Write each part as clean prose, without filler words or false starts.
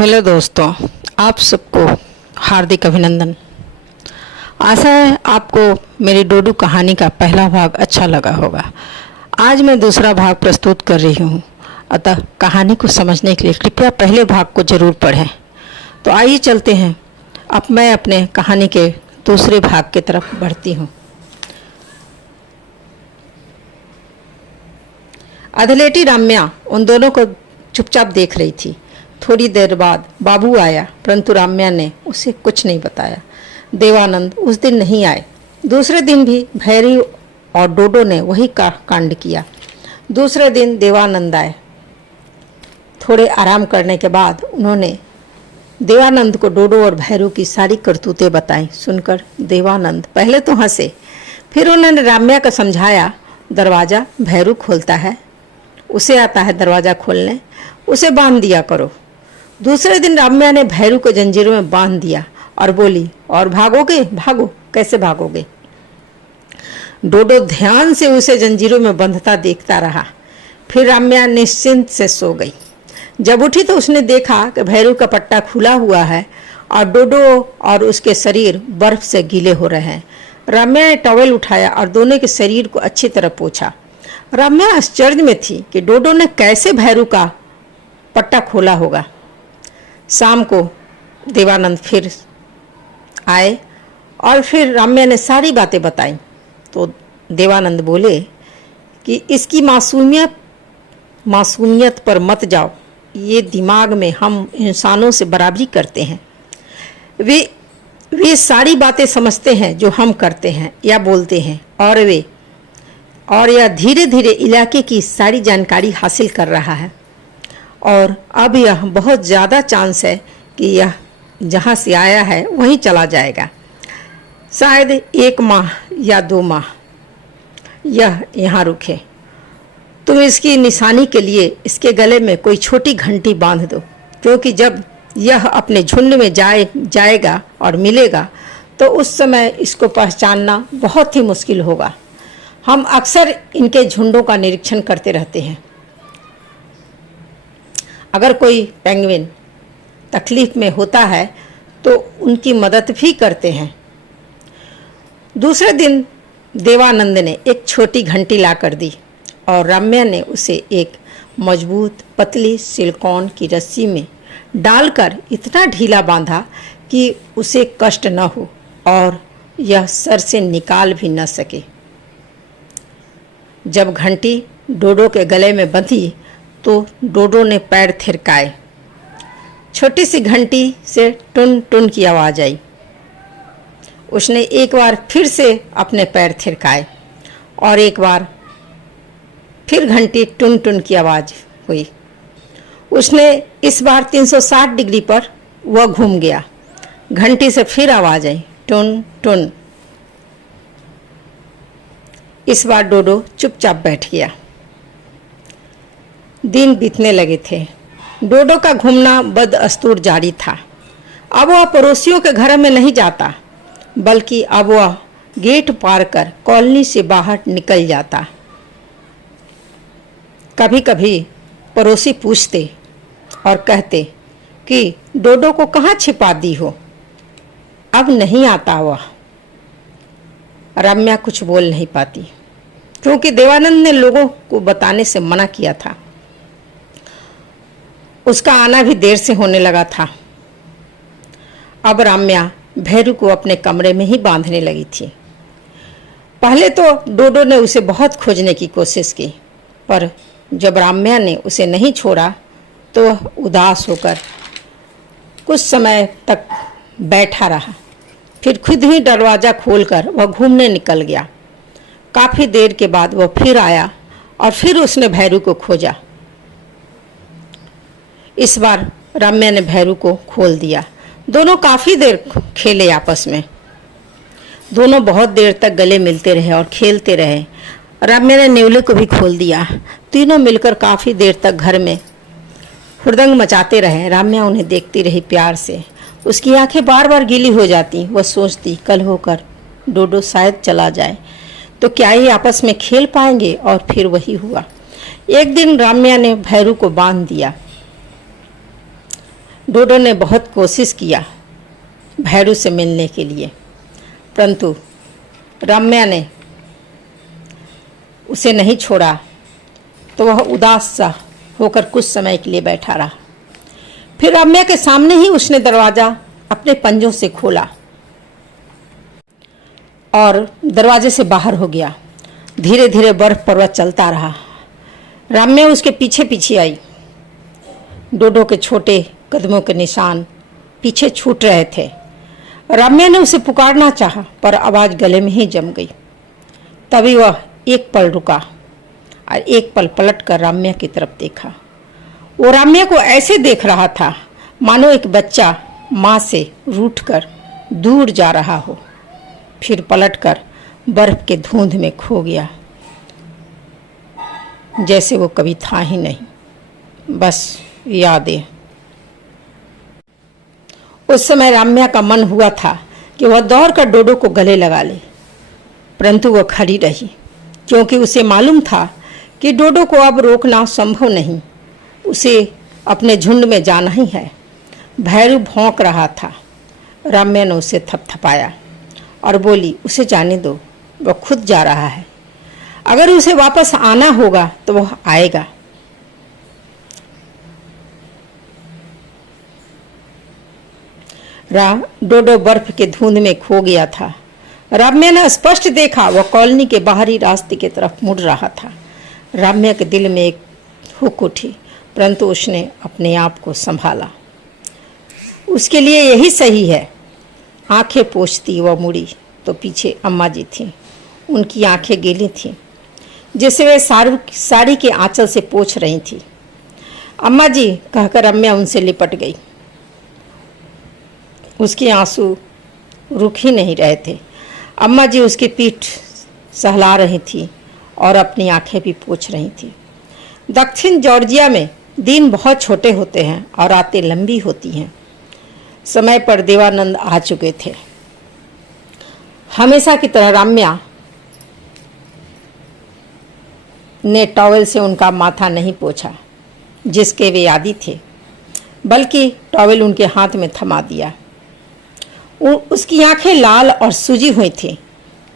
Hello दोस्तों, आप सबको हार्दिक अभिनंदन। आशा है आपको मेरी डोडू कहानी का पहला भाग अच्छा लगा होगा। आज मैं दूसरा भाग प्रस्तुत कर रही हूँ, अतः कहानी को समझने के लिए कृपया पहले भाग को जरूर पढ़ें। तो आइए चलते हैं, अब मैं अपने कहानी के दूसरे भाग की तरफ बढ़ती हूँ। अधलेटी राम्या उन दोनों को चुपचाप देख रही थी। थोड़ी देर बाद बाबू आया, परंतु राम्या ने उसे कुछ नहीं बताया। देवानंद उस दिन नहीं आए। दूसरे दिन भी भैरी और डोडो ने वही कांड किया। दूसरे दिन देवानंद आए। थोड़े आराम करने के बाद उन्होंने देवानंद को डोडो और भैरू की सारी करतूतें बताई। सुनकर देवानंद पहले तो हंसे, फिर उन्होंने राम्या को समझाया, दरवाज़ा भैरू खोलता है, उसे आता है दरवाज़ा खोलने, उसे बांध दिया करो। दूसरे दिन राम्या ने भैरू को जंजीरों में बांध दिया और बोली, और भागोगे? भागो, कैसे भागोगे? डोडो ध्यान से उसे जंजीरों में बंधता देखता रहा। फिर राम्या निश्चिंत से सो गई। जब उठी तो उसने देखा कि भैरू का पट्टा खुला हुआ है और डोडो और उसके शरीर बर्फ से गीले हो रहे हैं। राम्या ने टॉवेल उठाया और दोनों के शरीर को अच्छी तरह पोंछा। राम्या आश्चर्य में थी कि डोडो ने कैसे भैरू का पट्टा खोला होगा। शाम को देवानंद फिर आए और फिर राम्या ने सारी बातें बताई। तो देवानंद बोले कि इसकी मासूमियत पर मत जाओ, ये दिमाग में हम इंसानों से बराबरी करते हैं। वे सारी बातें समझते हैं जो हम करते हैं या बोलते हैं, और यह धीरे धीरे इलाके की सारी जानकारी हासिल कर रहा है। और अब यह बहुत ज़्यादा चांस है कि यह जहाँ से आया है वहीं चला जाएगा। शायद 1 माह या 2 माह यह यहाँ रुके। तुम इसकी निशानी के लिए इसके गले में कोई छोटी घंटी बांध दो, क्योंकि जब यह अपने झुंड में जाएगा और मिलेगा तो उस समय इसको पहचानना बहुत ही मुश्किल होगा। हम अक्सर इनके झुंडों का निरीक्षण करते रहते हैं। अगर कोई पेंगुइन तकलीफ में होता है तो उनकी मदद भी करते हैं। दूसरे दिन देवानंद ने एक छोटी घंटी लाकर दी और राम्या ने उसे एक मजबूत पतली सिलिकॉन की रस्सी में डालकर इतना ढीला बांधा कि उसे कष्ट न हो और यह सर से निकाल भी न सके। जब घंटी डोडो के गले में बंधी तो डोडो ने पैर थिरकाए। छोटी सी घंटी से टुन टुन की आवाज़ आई। उसने एक बार फिर से अपने पैर थिरकाए और एक बार फिर घंटी टुन टुन की आवाज़ हुई। उसने इस बार 360 डिग्री पर वह घूम गया। घंटी से फिर आवाज़ आई, टुन टुन। इस बार डोडो चुपचाप बैठ गया। दिन बीतने लगे थे। डोडो का घूमना बदअस्तूर जारी था। अब वह पड़ोसियों के घर में नहीं जाता, बल्कि अब वह गेट पार कर कॉलोनी से बाहर निकल जाता। कभी कभी पड़ोसी पूछते और कहते कि डोडो को कहाँ छिपा दी हो, अब नहीं आता वह। राम्या कुछ बोल नहीं पाती, क्योंकि देवानंद ने लोगों को बताने से मना किया था। उसका आना भी देर से होने लगा था। अब राम्या भैरू को अपने कमरे में ही बांधने लगी थी। पहले तो डोडो ने उसे बहुत खोजने की कोशिश की, पर जब राम्या ने उसे नहीं छोड़ा तो वह उदास होकर कुछ समय तक बैठा रहा। फिर खुद ही दरवाज़ा खोलकर वह घूमने निकल गया। काफ़ी देर के बाद वह फिर आया और फिर उसने भैरू को खोजा। इस बार राम्या ने भैरू को खोल दिया। दोनों काफ़ी देर खेले आपस में। दोनों बहुत देर तक गले मिलते रहे और खेलते रहे। राम्या ने नेवले को भी खोल दिया। तीनों मिलकर काफ़ी देर तक घर में हुड़दंग मचाते रहे। राम्या उन्हें देखती रही प्यार से। उसकी आंखें बार बार गीली हो जाती। वह सोचती, कल होकर डोडो शायद चला जाए तो क्या ये आपस में खेल पाएंगे। और फिर वही हुआ। एक दिन राम्या ने भैरू को बांध दिया। डोडो ने बहुत कोशिश किया भैरू से मिलने के लिए, परंतु रम्या ने उसे नहीं छोड़ा, तो वह उदास सा होकर कुछ समय के लिए बैठा रहा। फिर रम्या के सामने ही उसने दरवाज़ा अपने पंजों से खोला और दरवाजे से बाहर हो गया। धीरे धीरे बर्फ पर्वत चलता रहा। रम्या उसके पीछे पीछे आई। डोडो के छोटे कदमों के निशान पीछे छूट रहे थे। रम्या ने उसे पुकारना चाहा, पर आवाज़ गले में ही जम गई। तभी वह एक पल रुका और एक पल पलट कर रम्या की तरफ देखा। वो रम्या को ऐसे देख रहा था मानो एक बच्चा माँ से रूठकर दूर जा रहा हो। फिर पलटकर बर्फ के धुंध में खो गया, जैसे वो कभी था ही नहीं, बस यादें। उस समय रम्या का मन हुआ था कि वह दौड़कर डोडो को गले लगा ले, परंतु वह खड़ी रही, क्योंकि उसे मालूम था कि डोडो को अब रोकना संभव नहीं। उसे अपने झुंड में जाना ही है। भैरू भौंक रहा था। रम्या ने उसे थपथपाया और बोली, उसे जाने दो, वह खुद जा रहा है। अगर उसे वापस आना होगा तो वह आएगा। डोडो बर्फ के धुंध में खो गया था। रम्या ने स्पष्ट देखा वह कॉलोनी के बाहरी रास्ते की तरफ मुड़ रहा था। रम्या के दिल में एक हुक उठी, परंतु उसने अपने आप को संभाला। उसके लिए यही सही है। आंखें पोंछती वह मुड़ी तो पीछे अम्मा जी थीं। उनकी आंखें गीली थीं, जिसे वे साड़ी के आंचल से पोंछ रही थी। अम्मा जी कहकर रम्या उनसे लिपट गई। उसके आंसू रुक ही नहीं रहे थे। अम्मा जी उसकी पीठ सहला रही थी और अपनी आंखें भी पोंछ रही थी। दक्षिण जॉर्जिया में दिन बहुत छोटे होते हैं और रातें लंबी होती हैं। समय पर देवानंद आ चुके थे। हमेशा की तरह रम्या ने टॉवेल से उनका माथा नहीं पोंछा, जिसके वे आदी थे, बल्कि टॉवेल उनके हाथ में थमा दिया। उसकी आंखें लाल और सूजी हुई थी।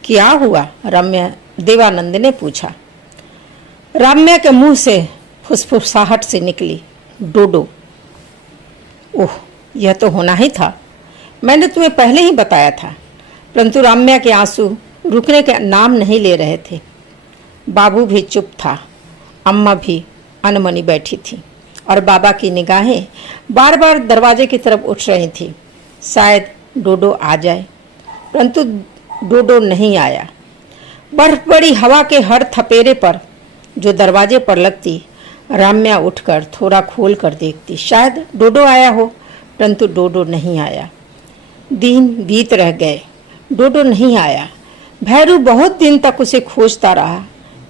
क्या हुआ? रम्या देवानंद ने पूछा। रम्या के मुंह से फुसफुसाहट से निकली, डोडो। ओह, यह तो होना ही था। मैंने तुम्हें पहले ही बताया था। परंतु रम्या के आंसू रुकने के नाम नहीं ले रहे थे। बाबू भी चुप था। अम्मा भी अनमनी बैठी थी और बाबा की निगाहें बार बार दरवाजे की तरफ उठ रही थी। शायद डोडो आ जाए, परंतु डोडो नहीं आया। बर्फ बड़ी हवा के हर थपेरे पर जो दरवाजे पर लगती, रम्या उठकर थोड़ा खोल कर देखती। शायद डोडो आया हो, परंतु डोडो नहीं आया। दिन बीत रह गए, डोडो नहीं आया। भैरू बहुत दिन तक उसे खोजता रहा।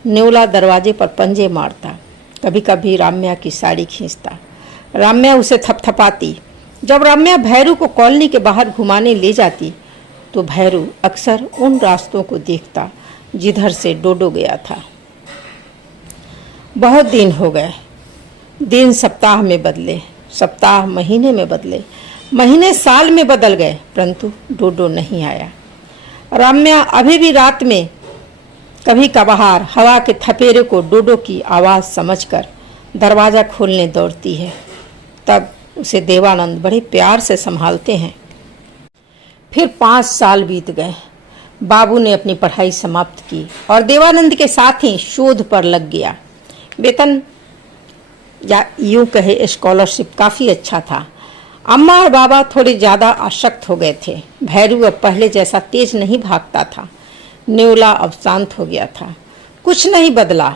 नेवला दरवाजे पर पंजे मारता, कभी कभी रम्या की साड़ी खींचता। रम्या उसे थपथपाती। जब रम्या भैरू को कॉलोनी के बाहर घुमाने ले जाती, तो भैरू अक्सर उन रास्तों को देखता जिधर से डोडो गया था। बहुत दिन हो गए। दिन सप्ताह में बदले, सप्ताह महीने में बदले, महीने साल में बदल गए, परंतु डोडो नहीं आया। रम्या अभी भी रात में कभी कभार हवा के थपेरे को डोडो की आवाज़ समझकर दरवाज़ा खोलने दौड़ती है। तब उसे देवानंद बड़े प्यार से संभालते हैं। फिर 5 साल बीत गए। बाबू ने अपनी पढ़ाई समाप्त की और देवानंद के साथ ही शोध पर लग गया। वेतन या यूं कहे स्कॉलरशिप काफ़ी अच्छा था। अम्मा और बाबा थोड़े ज़्यादा आसक्त हो गए थे। भैरू अब पहले जैसा तेज नहीं भागता था। नेवला अब शांत हो गया था। कुछ नहीं बदला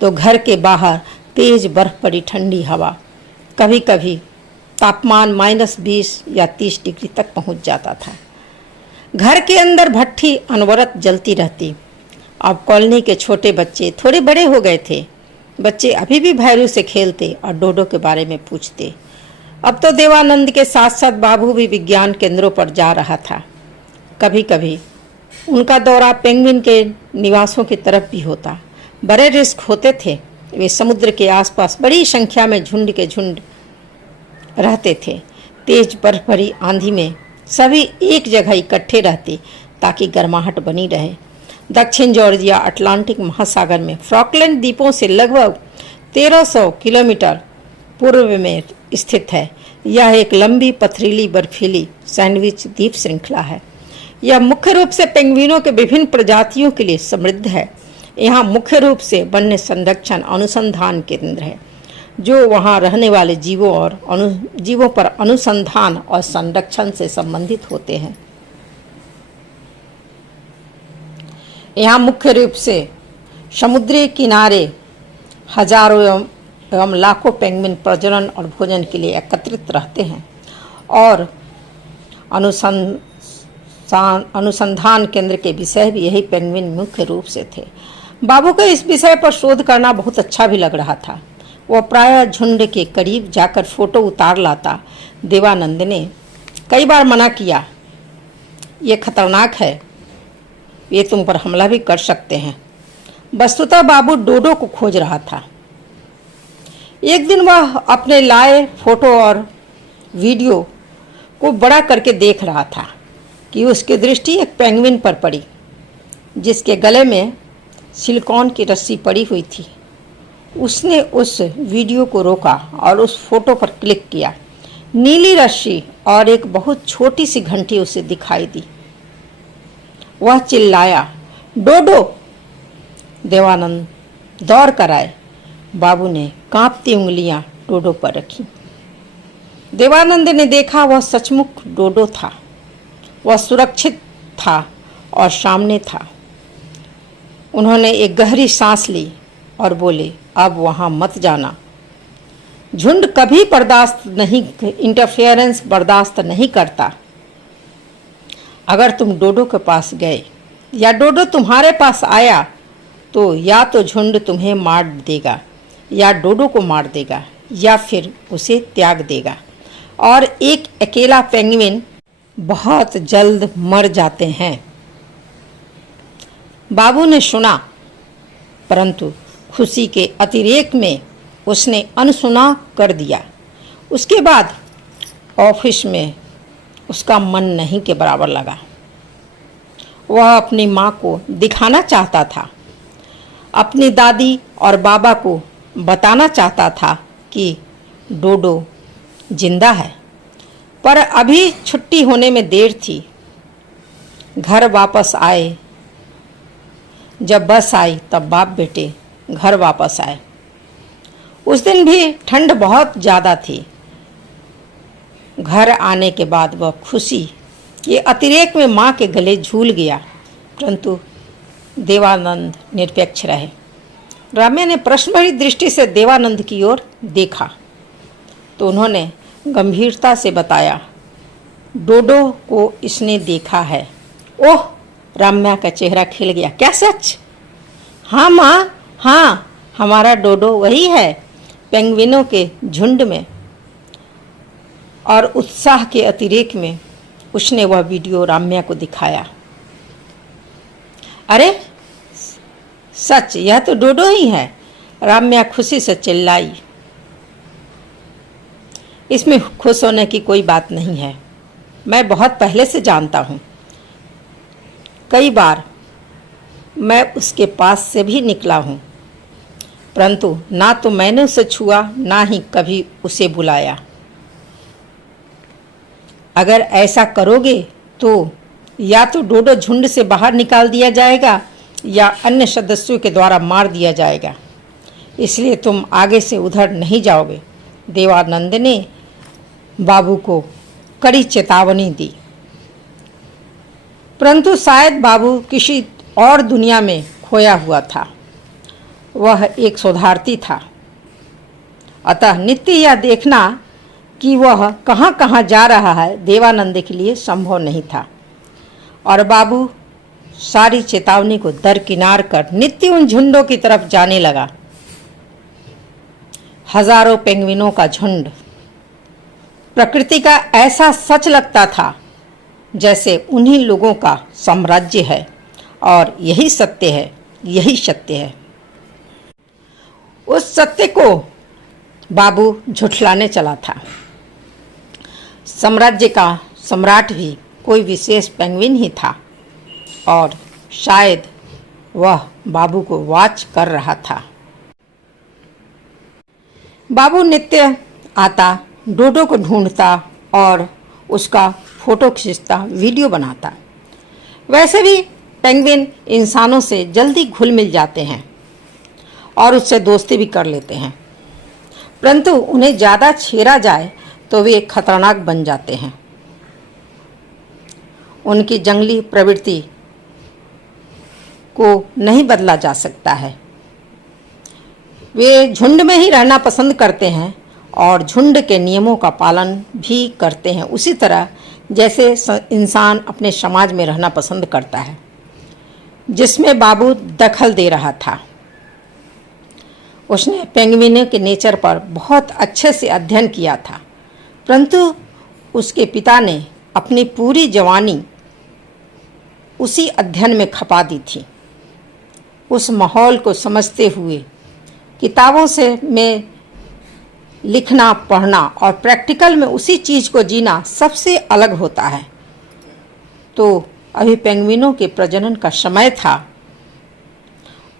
तो घर के बाहर तेज बर्फ पड़ी ठंडी हवा। कभी कभी तापमान -20 या 30 डिग्री तक पहुंच जाता था। घर के अंदर भट्ठी अनवरत जलती रहती। अब कॉलोनी के छोटे बच्चे थोड़े बड़े हो गए थे। बच्चे अभी भी भैरू से खेलते और डोडो के बारे में पूछते। अब तो देवानंद के साथ साथ बाबू भी विज्ञान केंद्रों पर जा रहा था। कभी कभी उनका दौरा पेंगुइन के निवासों की तरफ भी होता। बड़े रिस्क होते थे। वे समुद्र के आसपास बड़ी संख्या में झुंड के झुंड रहते थे। तेज बर्फ भरी आंधी में सभी एक जगह इकट्ठे रहते ताकि गर्माहट बनी रहे। दक्षिण जॉर्जिया अटलांटिक महासागर में फॉकलैंड द्वीपों से लगभग 1300 किलोमीटर पूर्व में स्थित है। यह एक लंबी पथरीली बर्फीली सैंडविच द्वीप श्रृंखला है। यह मुख्य रूप से पेंगुइनों के विभिन्न प्रजातियों के लिए समृद्ध है। यहाँ मुख्य रूप से वन्य संरक्षण अनुसंधान केंद्र है जो वहाँ रहने वाले जीवों पर अनुसंधान और संरक्षण से संबंधित होते हैं। यहाँ मुख्य रूप से समुद्री किनारे हजारों एवं लाखों पेंगुइन प्रजनन और भोजन के लिए एकत्रित रहते हैं और अनुसंधान केंद्र के विषय भी यही पेंगुइन मुख्य रूप से थे। बाबू को इस विषय पर शोध करना बहुत अच्छा भी लग रहा था। वह प्रायः झुंड के करीब जाकर फोटो उतार लाता। देवानंद ने कई बार मना किया, ये खतरनाक है, ये तुम पर हमला भी कर सकते हैं। वस्तुतः बाबू डोडो को खोज रहा था। एक दिन वह अपने लाए फोटो और वीडियो को बड़ा करके देख रहा था कि उसकी दृष्टि एक पेंगुइन पर पड़ी जिसके गले में सिलिकॉन की रस्सी पड़ी हुई थी। उसने उस वीडियो को रोका और उस फोटो पर क्लिक किया। नीली रस्सी और एक बहुत छोटी सी घंटी उसे दिखाई दी। वह चिल्लाया, डोडो! देवानंद दौड़ कर आए। बाबू ने कांपती उंगलियां डोडो पर रखी। देवानंद ने देखा वह सचमुच डोडो था। वह सुरक्षित था और सामने था। उन्होंने एक गहरी सांस ली और बोले, अब वहां मत जाना। झुंड कभी इंटरफेरेंस बर्दाश्त नहीं करता। अगर तुम डोडो के पास गए या डोडो तुम्हारे पास आया तो या तो झुंड तुम्हें मार देगा या डोडो को मार देगा या फिर उसे त्याग देगा और एक अकेला पेंगुइन बहुत जल्द मर जाते हैं। बाबू ने सुना, परंतु खुशी के अतिरेक में उसने अनसुना कर दिया। उसके बाद ऑफिस में उसका मन नहीं के बराबर लगा। वह अपनी माँ को दिखाना चाहता था, अपनी दादी और बाबा को बताना चाहता था कि डोडो जिंदा है, पर अभी छुट्टी होने में देर थी। घर वापस आए। जब बस आई तब बाप बेटे घर वापस आए। उस दिन भी ठंड बहुत ज़्यादा थी। घर आने के बाद वह खुशी के अतिरेक में माँ के गले झूल गया, परंतु देवानंद निरपेक्ष रहे। राम्या ने प्रश्नभरी दृष्टि से देवानंद की ओर देखा तो उन्होंने गंभीरता से बताया, डोडो को इसने देखा है। ओह! राम्या का चेहरा खिल गया। क्या सच? हाँ माँ, हाँ, हमारा डोडो वही है, पेंगुइनों के झुंड में। और उत्साह के अतिरेक में उसने वह वीडियो राम्या को दिखाया। अरे सच, यह तो डोडो ही है, राम्या खुशी से चिल्लाई। इसमें खुश होने की कोई बात नहीं है, मैं बहुत पहले से जानता हूँ। कई बार मैं उसके पास से भी निकला हूँ, परंतु ना तो मैंने उसे छुआ ना ही कभी उसे बुलाया। अगर ऐसा करोगे तो या तो डोडो झुंड से बाहर निकाल दिया जाएगा या अन्य सदस्यों के द्वारा मार दिया जाएगा, इसलिए तुम आगे से उधर नहीं जाओगे। देवानंद ने बाबू को कड़ी चेतावनी दी, परंतु शायद बाबू किसी और दुनिया में खोया हुआ था। वह एक शोधार्थी था, अतः नित्य यह देखना कि वह कहाँ कहाँ जा रहा है देवानंद के लिए संभव नहीं था। और बाबू सारी चेतावनी को दरकिनार कर नित्य उन झुंडों की तरफ जाने लगा। हजारों पेंगुइनों का झुंड। प्रकृति का ऐसा सच लगता था जैसे उन्हीं लोगों का साम्राज्य है और यही सत्य है, यही सत्य है। उस सत्य को बाबू झुठलाने चला था। साम्राज्य का सम्राट भी कोई विशेष पेंगुइन ही था और शायद वह बाबू को वॉच कर रहा था। बाबू नित्य आता, डोडो को ढूंढता और उसका फोटो खींचता, वीडियो बनाता। वैसे भी पेंगुइन इंसानों से जल्दी घुल मिल जाते हैं और उससे दोस्ती भी कर लेते हैं, परंतु उन्हें ज़्यादा छेड़ा जाए तो वे खतरनाक बन जाते हैं। उनकी जंगली प्रवृत्ति को नहीं बदला जा सकता है। वे झुंड में ही रहना पसंद करते हैं और झुंड के नियमों का पालन भी करते हैं, उसी तरह जैसे इंसान अपने समाज में रहना पसंद करता है, जिसमें बाबू दखल दे रहा था। उसने पेंगुइनों के नेचर पर बहुत अच्छे से अध्ययन किया था, परंतु उसके पिता ने अपनी पूरी जवानी उसी अध्ययन में खपा दी थी। उस माहौल को समझते हुए किताबों से में लिखना, पढ़ना और प्रैक्टिकल में उसी चीज़ को जीना सबसे अलग होता है। तो अभी पेंगुइनों के प्रजनन का समय था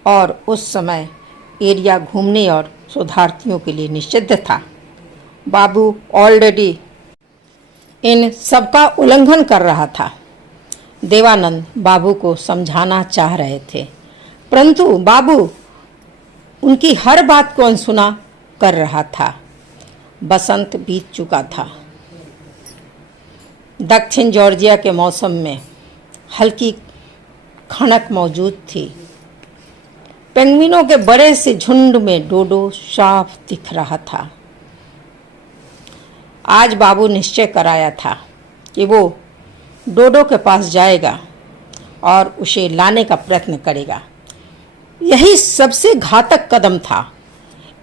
और उस समय एरिया घूमने और शोधार्थियों के लिए निषिद्ध था। बाबू ऑलरेडी इन सबका उल्लंघन कर रहा था। देवानंद बाबू को समझाना चाह रहे थे, परंतु बाबू उनकी हर बात को अनसुना कर रहा था। बसंत बीत चुका था। दक्षिण जॉर्जिया के मौसम में हल्की खनक मौजूद थी। पेंगुइनों के बड़े से झुंड में डोडो साफ दिख रहा था। आज बाबू निश्चय कराया था कि वो डोडो के पास जाएगा और उसे लाने का प्रयत्न करेगा। यही सबसे घातक कदम था।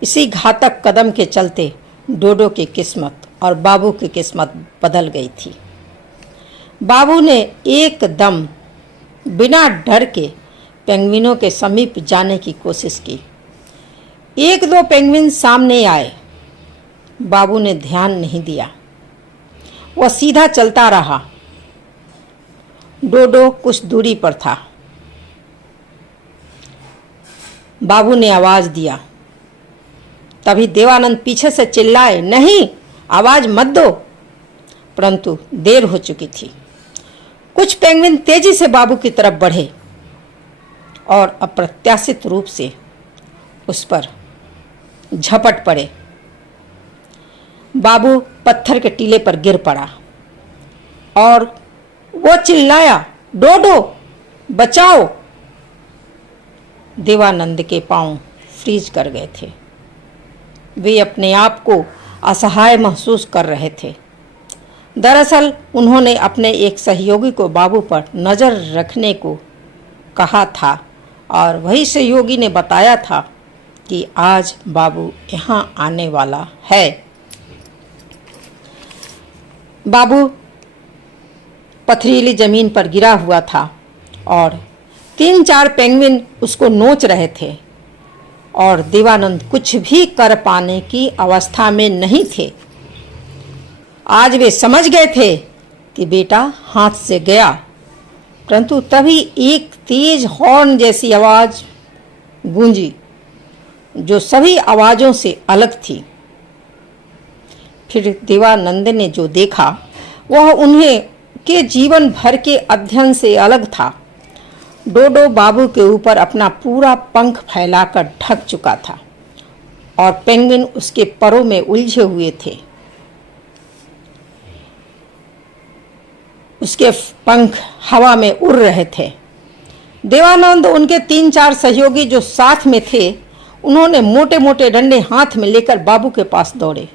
इसी घातक कदम के चलते डोडो की किस्मत और बाबू की किस्मत बदल गई थी। बाबू ने एकदम बिना डर के पेंगुइनों के समीप जाने की कोशिश की। एक दो पेंगुइन सामने आए। बाबू ने ध्यान नहीं दिया। वह सीधा चलता रहा। डोडो कुछ दूरी पर था। बाबू ने आवाज दिया। तभी देवानंद पीछे से चिल्लाए, नहीं, आवाज मत दो। परंतु देर हो चुकी थी। कुछ पेंगुइन तेजी से बाबू की तरफ बढ़े और अप्रत्याशित रूप से उस पर झपट पड़े। बाबू पत्थर के टीले पर गिर पड़ा और वो चिल्लाया, डोडो बचाओ। देवानंद के पांव फ्रीज कर गए थे। वे अपने आप को असहाय महसूस कर रहे थे। दरअसल उन्होंने अपने एक सहयोगी को बाबू पर नज़र रखने को कहा था और वही सहयोगी ने बताया था कि आज बाबू यहाँ आने वाला है। बाबू पथरीली जमीन पर गिरा हुआ था और 3-4 पेंगुइन उसको नोच रहे थे और देवानंद कुछ भी कर पाने की अवस्था में नहीं थे। आज वे समझ गए थे कि बेटा हाथ से गया, परंतु तभी एक तेज हॉर्न जैसी आवाज गूंजी जो सभी आवाजों से अलग थी। फिर देवानंद ने जो देखा वह उन्हें के जीवन भर के अध्ययन से अलग था। डोडो बाबू के ऊपर अपना पूरा पंख फैलाकर ढक चुका था और पेंगुइन उसके परों में उलझे हुए थे। उसके पंख हवा में उड़ रहे थे। देवानंद उनके 3-4 सहयोगी जो साथ में थे, उन्होंने मोटे मोटे डंडे हाथ में लेकर बाबू के पास दौड़े।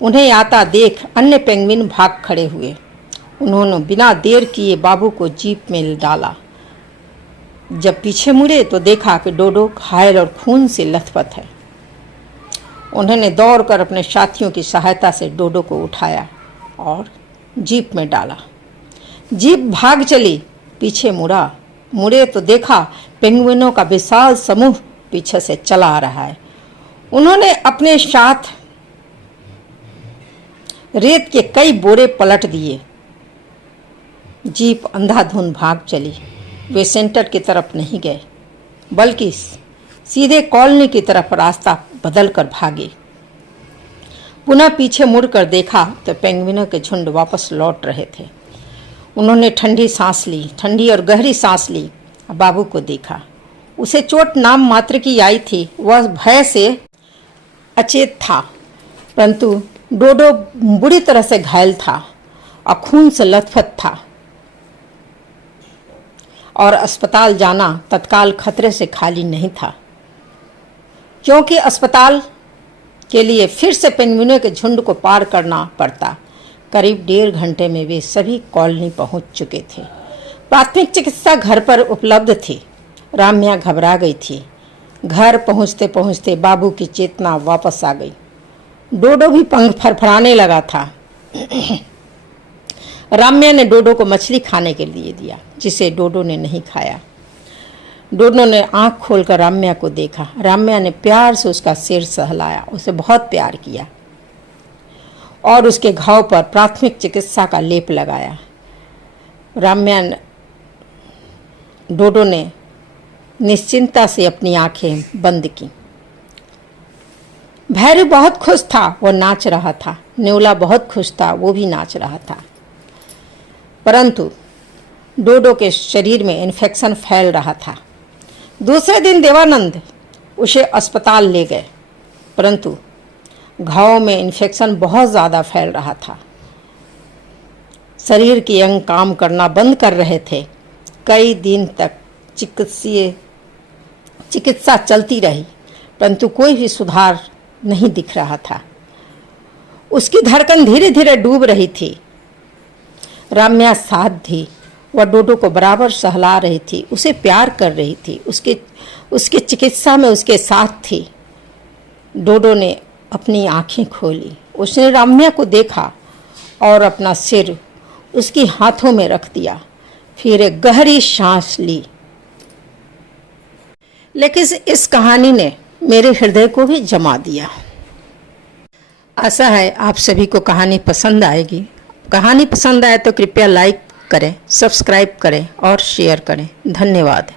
उन्हें आता देख अन्य पेंगुइन भाग खड़े हुए। उन्होंने बिना देर किए बाबू को जीप में डाला। जब पीछे मुड़े तो देखा कि डोडो घायल और खून से लथपथ है। उन्होंने दौड़कर अपने साथियों की सहायता से डोडो को उठाया और जीप में डाला। जीप भाग चली। पीछे मुड़े तो देखा पेंगुइनों का विशाल समूह पीछे से चला आ रहा है। उन्होंने अपने साथ रेत के कई बोरे पलट दिए। जीप अंधाधुंध भाग चली। वे सेंटर की तरफ नहीं गए, बल्कि सीधे कॉलोनी की तरफ रास्ता बदलकर भागे। पुनः पीछे मुड़कर देखा तो पेंगुइनों के झुंड वापस लौट रहे थे। उन्होंने ठंडी सांस ली, ठंडी और गहरी सांस ली। बाबू को देखा। उसे चोट नाम मात्र की आई थी। वह भय से अचेत था, परंतु डोडो बुरी तरह से घायल था और खून से लथपथ था और अस्पताल जाना तत्काल खतरे से खाली नहीं था, क्योंकि अस्पताल के लिए फिर से पेंगुइनों के झुंड को पार करना पड़ता। करीब 1.5 घंटे में वे सभी कॉलोनी पहुंच चुके थे। प्राथमिक चिकित्सा घर पर उपलब्ध थी। राम्या घबरा गई थी। घर पहुंचते पहुंचते बाबू की चेतना वापस आ गई। डोडो भी पंख फरफराने लगा था। राम्या ने डोडो को मछली खाने के लिए दिया, जिसे डोडो ने नहीं खाया। डोडो ने आंख खोलकर राम्या को देखा। राम्या ने प्यार से उसका सिर सहलाया, उसे बहुत प्यार किया और उसके घाव पर प्राथमिक चिकित्सा का लेप लगाया। डोडो ने निश्चिंता से अपनी आंखें बंद की। भैरव बहुत खुश था, वो नाच रहा था। नेवला बहुत खुश था, वो भी नाच रहा था। परंतु डोडो के शरीर में इन्फेक्शन फैल रहा था। दूसरे दिन देवानंद उसे अस्पताल ले गए, परंतु घाव में इन्फेक्शन बहुत ज़्यादा फैल रहा था। शरीर के अंग काम करना बंद कर रहे थे। कई दिन तक चिकित्सा चलती रही, परंतु कोई भी सुधार नहीं दिख रहा था। उसकी धड़कन धीरे धीरे डूब रही थी। राम्या साथ थी। वह डोडो को बराबर सहला रही थी, उसे प्यार कर रही थी, उसके चिकित्सा में उसके साथ थी। डोडो ने अपनी आंखें खोली। उसने राम्या को देखा और अपना सिर उसके हाथों में रख दिया। फिर एक गहरी सांस ली। लेकिन इस कहानी ने मेरे हृदय को भी जमा दिया। आशा है आप सभी को कहानी पसंद आएगी। कहानी पसंद आए तो कृपया लाइक करें, सब्सक्राइब करें और शेयर करें। धन्यवाद।